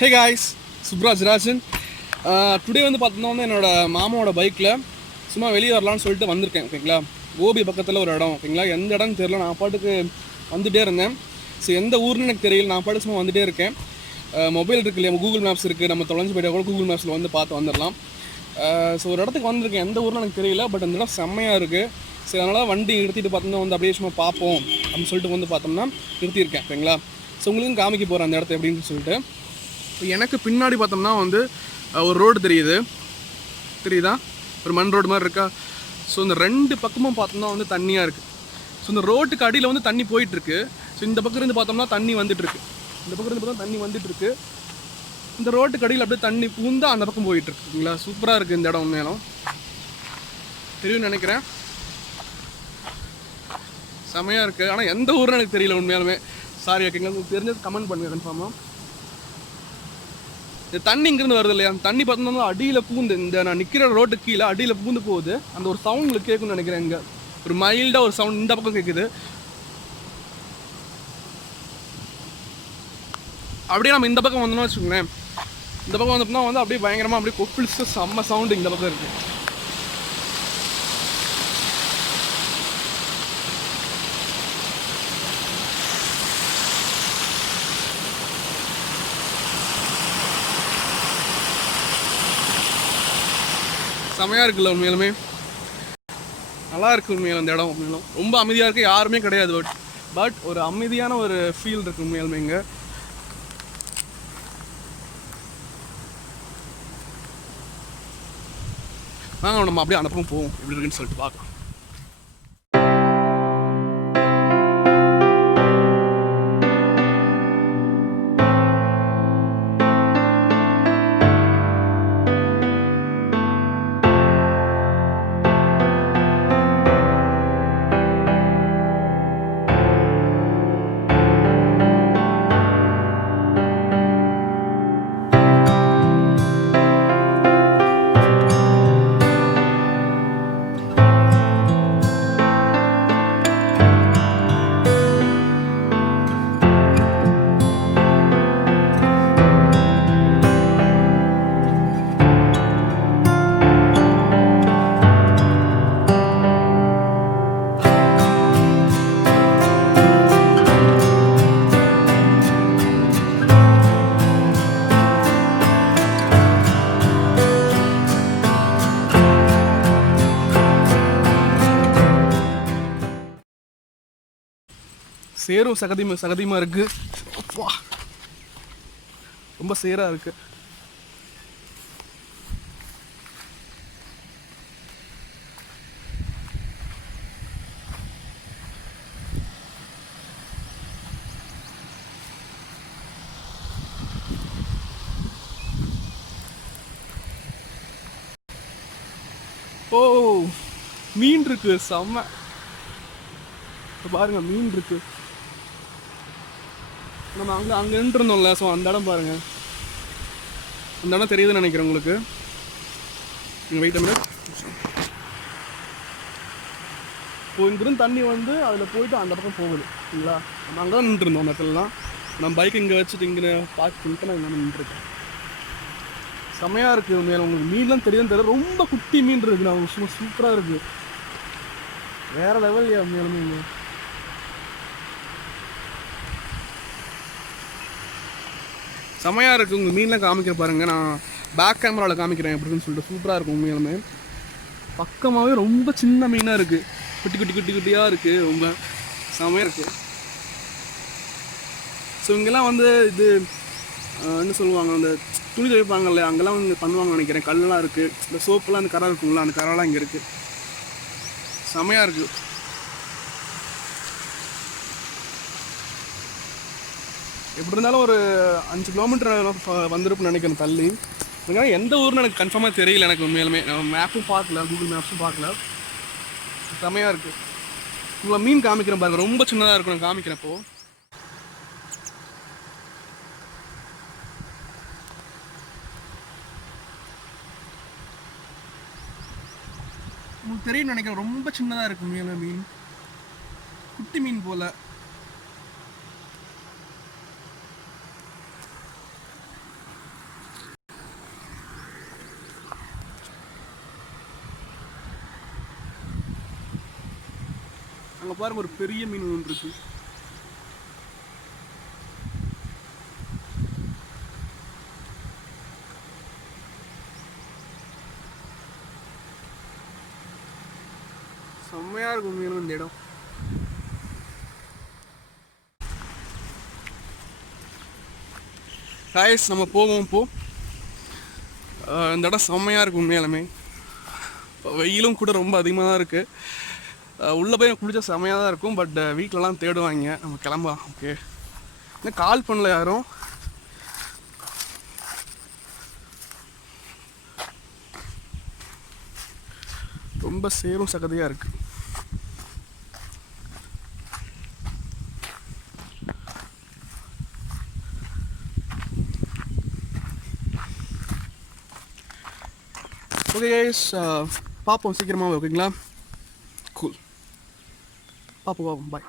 Hey guys, Suppuraj Rajan. Today வந்து பார்த்தோம்னா என்னோட மாமாவோட பைக்கில் சும்மா வெளியே வரலான்னு சொல்லிட்டு வந்திருக்கேன். ஓகேங்களா, கோபி பக்கத்தில் ஒரு இடம். ஓகேங்களா, எந்த இடம்னு தெரியல. நான் பாட்டுக்கு வந்துகிட்டே இருந்தேன். ஸோ எந்த ஊர்னு எனக்கு தெரியல. நான் பாட்டு சும்மா வந்துகிட்டே இருக்கேன். மொபைல் இருக்குது இல்லையா, கூகுள் மேப்ஸ் இருக்குது. நம்ம தொலைஞ்சு போய்ட்டா கூட கூகுள் மேப்ஸில் வந்து பார்த்து வந்துடலாம். ஸோ ஒரு இடத்துக்கு வந்திருக்கேன். எந்த ஊர்னு எனக்கு தெரியல, பட் அந்த இடம் செம்மையாக இருக்குது. சரி, அதனால் வண்டி நிறுத்திட்டு பார்த்தோம்னா வந்து அப்படியே சும்மா பார்ப்போம் அப்படின்னு சொல்லிட்டு வந்து பார்த்தோம்னா நிறுத்தியிருக்கேன். ஓகேங்களா, ஸோ உங்களுக்கும் காமிக்க போகிறேன் அந்த இடத்த எப்படின்னு சொல்லிட்டு. எனக்கு பின்னாடி பார்த்தோம்னா வந்து ஒரு ரோடு தெரியுதா, ஒரு மண் ரோடு மாதிரி இருக்கா. ஸோ இந்த ரெண்டு பக்கமும் பார்த்தோம்னா வந்து தண்ணியாக இருக்குது. ஸோ இந்த ரோட்டுக்கு அடியில் வந்து தண்ணி போயிட்டுருக்கு. ஸோ இந்த பக்கம் இருந்து பார்த்தோம்னா தண்ணி வந்துட்டுருக்கு. இந்த பக்கம் இருந்து பார்த்தா தண்ணி வந்துட்டுருக்கு. இந்த ரோட்டுக்கு அடியில் அப்படியே தண்ணி பூந்தா அந்த பக்கம் போயிட்டுருக்குங்களா. சூப்பராக இருக்குது இந்த இடம். உண்மையாலும் தெரியும்னு நினைக்கிறேன். செமையாக இருக்குது. ஆனால் எந்த ஊர்னு எனக்கு தெரியல உண்மையாலுமே. சாரி, ஓகேங்களா, உங்களுக்கு தெரிஞ்சது கமெண்ட் பண்ணுங்கள் கன்ஃபார்மாக. இந்த தண்ணி இங்கிருந்து வருது இல்லையா, அந்த தண்ணி பார்த்தோம்னா அடியில் பூந்து, இந்த நான் நிற்கிற ரோட்டுக்கு கீழே அடியில் பூந்து போகுது. அந்த ஒரு சவுண்ட் உங்களுக்கு கேட்கும்னு நினைக்கிறேன். இங்கே ஒரு மைல்டாக ஒரு சவுண்ட் இந்த பக்கம் கேட்குது. அப்படியே நம்ம இந்த பக்கம் வந்தோம்னா வச்சுக்கோங்களேன், இந்த பக்கம் வந்தோம்னா வந்து அப்படியே பயங்கரமாக அப்படியே கொப்பிளிச்சு செம்ம சவுண்டு இந்த பக்கம் இருக்குது. செமையாக இருக்குல்ல, உண்மையிலுமே நல்லா இருக்குது. உண்மையிலும் இந்த இடம் உண்மையிலும் ரொம்ப அமைதியாக இருக்குது. யாருமே கிடையாது, பட் ஒரு அமைதியான ஒரு ஃபீல் இருக்குது உண்மையிலுமே இங்கே. வாங்க நம்ம அப்படியே அந்த பக்கம் போவோம், எப்படி இருக்குன்னு சொல்லிட்டு பார்க்கலாம். சேரும் சகதியமாக இருக்குது. அப்பா ரொம்ப சேராக இருக்குது. ஓ, மீன் இருக்கு, செம்ம. பாருங்க, மீன் இருக்கு. நம்ம அங்கே நின்றுருந்தோம்ல, ஸோ அந்த இடம் பாருங்க. அந்த இடம் தெரியுதுன்னு நினைக்கிறேன் உங்களுக்கு. வெயிட் பண்ணி இப்போ இங்கிருந்து தண்ணி வந்து அதில் போயிட்டு அந்த பக்கம் போகுது. சரிங்களா, நம்ம அங்கே தான் நின்றுருந்தோம். அந்த இடத்துலலாம் நம்ம பைக் இங்கே வச்சுட்டு இங்கே பார்க் பண்ணிட்டு நான் இங்கே நின்றுருக்கேன். செம்மையாக இருக்குது உண்மையில. உங்களுக்கு மீன்லாம் தெரியுதுன்னு தெரியல, ரொம்ப குட்டி மீன் இருக்குது. அவங்க சும்மா சூப்பராக இருக்குது, வேறு லெவல் உண்மையிலுமே. இங்கே செமையாக இருக்குது. உங்கள் மீன்லாம் காமிக்க பாருங்கள். நான் பேக் கேமராவில் காமிக்கிறேன் எப்படின்னு சொல்லிட்டு. சூப்பராக இருக்கும் உண்மையிலுமே. பக்கமாகவே ரொம்ப சின்ன மீனாக இருக்குது, குட்டி குட்டி குட்டி குட்டியாக இருக்குது. ரொம்ப செமையாக இருக்குது. ஸோ இங்கெல்லாம் வந்து இது என்ன சொல்லுவாங்க, அந்த துணி துவைப்பாங்கல்ல, அங்கெல்லாம் வந்து பண்ணுவாங்கன்னு நினைக்கிறேன். கல்லெலாம் இருக்குது, இந்த சோப்புலாம் அந்த கரை இருக்குங்களா, அந்த கரெல்லாம் இங்கே இருக்குது. செமையாக இருக்குது. எப்படி இருந்தாலும் ஒரு 5 கிலோமீட்டர் வந்திருக்குன்னு நினைக்கிறேன் தள்ளி. அதுக்காக எந்த ஊர்னு எனக்கு கன்ஃபார்மாக தெரியல எனக்கு உண்மையிலுமே. மேப்பும் பார்க்கல, கூகுள் மேப்ஸும் பார்க்கல. செமையாக இருக்குது. உங்களை மீன் காமிக்கிறேன் பாருங்கள், ரொம்ப சின்னதாக இருக்கும். நான் காமிக்கிறப்போ உங்களுக்கு தெரியும் நினைக்கிறேன். ரொம்ப சின்னதாக இருக்கும் மீன், குட்டி மீன் போல். அங்கே பாருங்க ஒரு பெரிய மீன் ஒன்று இருக்கு. செம்மையாக இருக்கும் மீன் இந்த இடம். காய்ஸ் நம்ம போவோம் இப்போ. இந்த இடம் செம்மையாக இருக்கும் உண்மையாலுமே. வெயிலும் கூட ரொம்ப அதிகமாக தான் இருக்குது. உள்ளே போய் குளிச்சா செம்மையாக தான் இருக்கும். பட் வீட்டிலலாம் தேடுவாங்க. நம்ம கிளம்பலாம். ஓகே, இன்னும் கால் பண்ணல யாரும். ரொம்ப சேரும் சகதியாக இருக்குது. ஓகே கைஸ், பார்ப்போம் சீக்கிரமாக. ஓகேங்களா, கூல். பார்ப்போம் பாய்.